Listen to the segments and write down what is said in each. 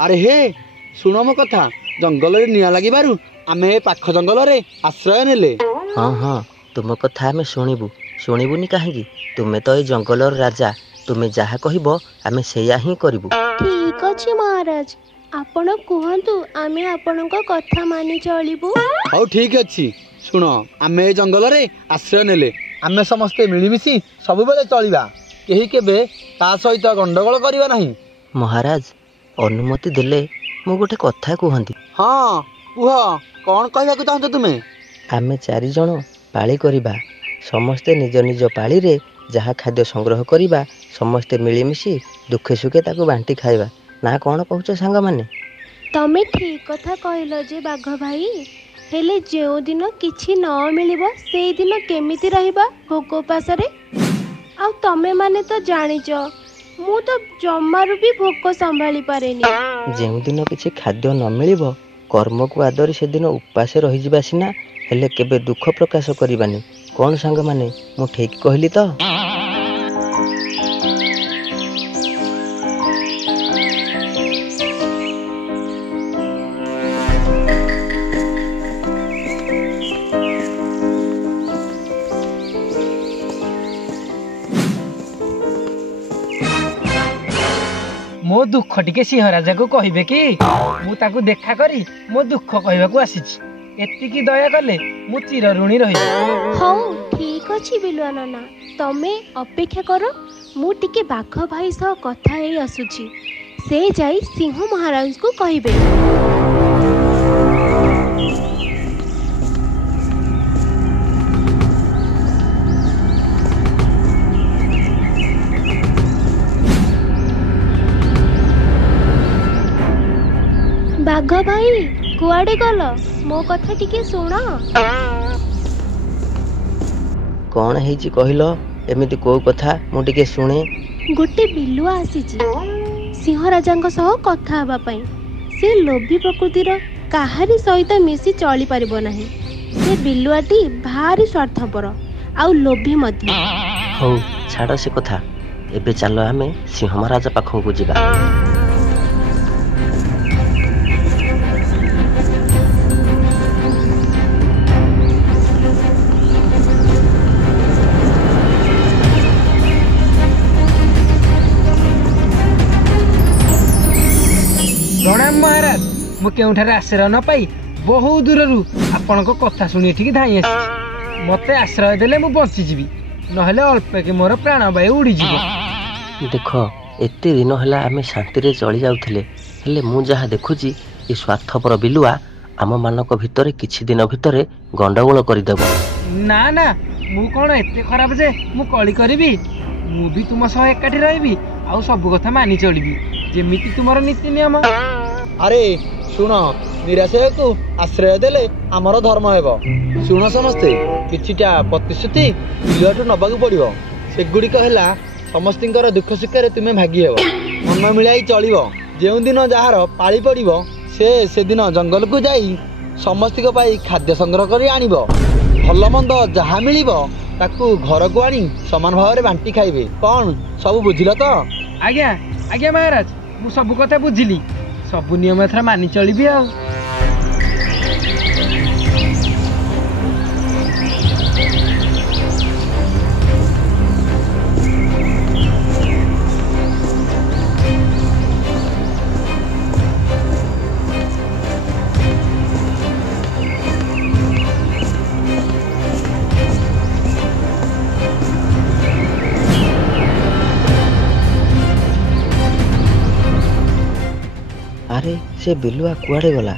अरे हे शुण मो कथा जंगल निआ लगे आम पाख जंगल आश्रय नेले। हाँ हाँ तुम कथा आम शुणु शुणुनि कहीं तुम्हें तो ये जंगल राजा तुम्हें जहाँ कहब आम से ही करूँ। ठीक अच्छे महाराज आपण कहतु आम आपण कथा मानि चलू। हाँ ठीक अच्छी शुण आम ए जंगल आश्रय नेले आम समस्ते मिलमिशि सब बेले चलवा कहीं केबे ता सहित गंडगोल करवा नहीं। महाराज अनुमति देले मु गोटे कथा कहती। हाँ कुह कौन कहवाक चाहत तुम्हें? आमे 4 जन पाली करिबा समस्ते निज निज पाली रे जहाँ खाद्य संग्रह करिबा समस्ते मिलमिशि दुखे सुखे ताकू बांटी खाइबा ना कौन कहूच सांग माने? तमे ठीक कथा कहलो जे बाघ भाई हेले जो दिन किछि न मिलिबो से दिन केमिति रहिबा भोक उपास रे। आ तमे माने तो जानिच मु तो जमारू भी भोक संभाली पारेनी। जो दिन किछि खाद्य न मिलिबो कर्म को आदरी से दिन उपास रही जिबा सिना हेले केबे दुख प्रकाश करिबानी। कौन सांग माने मु ठीक कहली तो? मो दुख टिके सिंह राजा को कहिबे कि मु ताकू देखा करी मो दुख कहबाकू आसीछि एतिकी दया कले मु चिर ऋणी रही। हाँ ठीक अच्छी बिलुआ नाना तमे अपेक्षा करो मु टिके बाघ भाई सह कथा हे आसुछि से जाई सिंह महाराज को कहिबे। बाघ भाई कुआडे गल मो कथा टिके सुन। कौन हेची कहिलो एमिति को कथा मु टिके सुने। गोटे बिलुआ आसीची सिंह राजांक सह कथा हबा पई से लोभी प्रकृतिर काहारी सहित मिसी चली परिबो नाही। से बिलुआटी भारी स्वार्थपर आउ लोभी मध्य। हौ छाड़ से कथा एबे चलो आमे सिंह महाराज पाखो को जिबा। प्रणाम महाराज मु केउठारे आश्रय न पाई बहुत दूर आपण कथा शुणी ठीक धाई आसी मते आश्रय देले मु बंची जीवी नहले अल्प के मोर प्राण वायु उड़ी जीवो। देख एते दिन हला आमे शांति रे चली जाउथले हेले मु जहा देखुची ए स्वार्थपर बिलुआ आम मानक भितरे किछि दिन भितरे गंडगोल करि देबो। ना ना मु कोन एते खराब जे मु कळी करबी मु भी तुम सह एकाठी रहबी आउ सब कथा मानि चलबी जेमिति तुमर नीति नियम। अरे शुण निराश हेतु आश्रय देले आमर धर्म हेब। शुण समस्ते किछिटा प्रतिश्रुति बिलुआठू नबाकू पड़िबो सेगुड़िक हैला समस्तिंकर दुख सुखे तुम्हें भागी हेब मन मिलाई चलिबो। जेउ दिन जहार पाली पड़िबो से दिन जंगल को जाई समस्तिक पाई खाद्य संग्रह करी आनिबो भल मंद जहा मिलिबो ताकू घर को आनी समान भाव में बांटी खाइबे। कौन सब बुझिल तो? आज्ञा आज्ञा महाराज मु सब कथा बुझिली सब नियम एथरा मानि चलिबी आ। ସେ ବିଲୁଆ କୁଆଡ଼େ ଗଲା?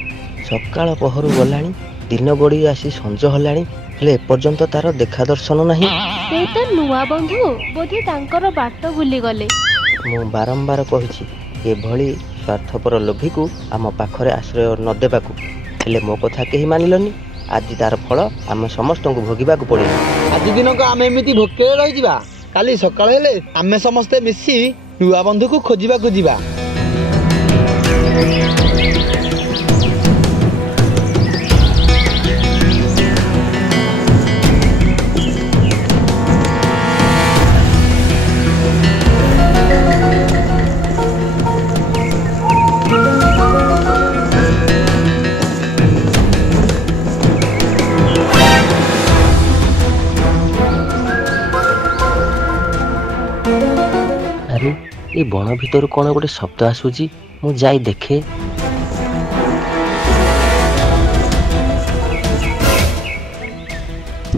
ସକାଳ ପହରୁ ଗଲାଣି, ଦିନ ଗଡ଼ି ଆସି ସଞ୍ଜ ହେଲାଣି, ହେଲେ ଏପର୍ଯ୍ୟନ୍ତ ତାର ଦେଖା ଦର୍ଶନ ନାହିଁ। ସେ ତ ନୂଆ ବନ୍ଧୁ, ବୋଧେ ତାଙ୍କର ବାଟ ଭୁଲିଗଲେ। ମୁଁ ବାରମ୍ବାର କହିଛି ଏଭଳି ସ୍ୱାର୍ଥପର ଲୋଭୀକୁ ଆମ ପାଖରେ ଆଶ୍ରୟ ନ ଦେବାକୁ, ହେଲେ ମୋ କଥା କେହି ମାନିଲନି। ଆଜି ତାର ଫଳ ଆମେ ସମସ୍ତଙ୍କୁ ଭୋଗିବାକୁ ପଡ଼ିବ। ଆଜି ଦିନକ ଆମେ ଏମିତି ଭୋକରେ ରହିଯିବା, କାଲି ସକାଳ ହେଲେ ଆମେ ସମସ୍ତେ ମିଶି ନୂଆ ବନ୍ଧୁକୁ ଖୋଜିବାକୁ ଯିବା। ଆରେ ଏ ବଣ ଭିତରୁ କ'ଣ ଗୋଟେ ଶବ୍ଦ ଆସୁଛି, ମୁଁ ଯାଇ ଦେଖେ।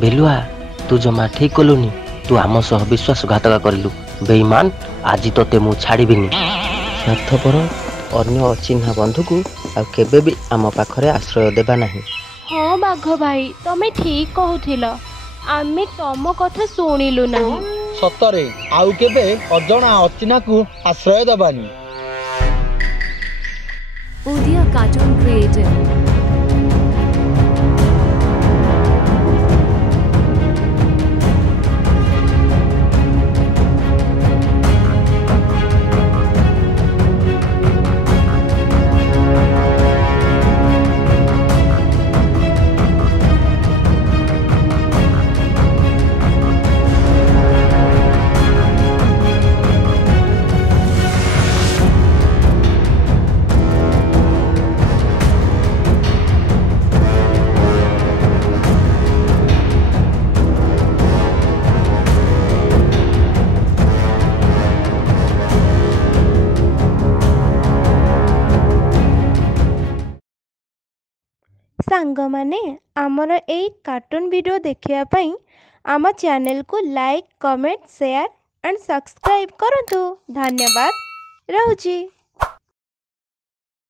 ବେଲୁଆ, ତୁ ଜମା ଠିକ୍ କଲୁନି। ତୁ ଆମ ସହ ବିଶ୍ୱାସଘାତକ କରିଲୁ। ବେଇମାନ, ଆଜି ତୋତେ ମୁଁ ଛାଡ଼ିବିନି। ସ୍ୱାର୍ଥପର ଅନ୍ୟ ଅଚିହ୍ନା ବନ୍ଧୁକୁ ଆଉ କେବେ ବି ଆମ ପାଖରେ ଆଶ୍ରୟ ଦେବା ନାହିଁ। ହଁ ବାଘ ଭାଇ, ତମେ ଠିକ କହୁଥିଲ। ଆମେ ତମ କଥା ଶୁଣିଲୁ ନାହିଁ। ସତରେ ଆଉ କେବେ ଅଜଣା ଅଚିହ୍ନାକୁ ଆଶ୍ରୟ ଦେବାନି। Udia Cartoon Creative. ସାଙ୍ଗମାନେ, ଆମର ଏଇ କାର୍ଟୁନ ଭିଡ଼ିଓ ଦେଖିବା ପାଇଁ ଆମ ଚ୍ୟାନେଲକୁ like, comment, share and subscribe କରନ୍ତୁ। ଧନ୍ୟବାଦ। ରହୁଛି।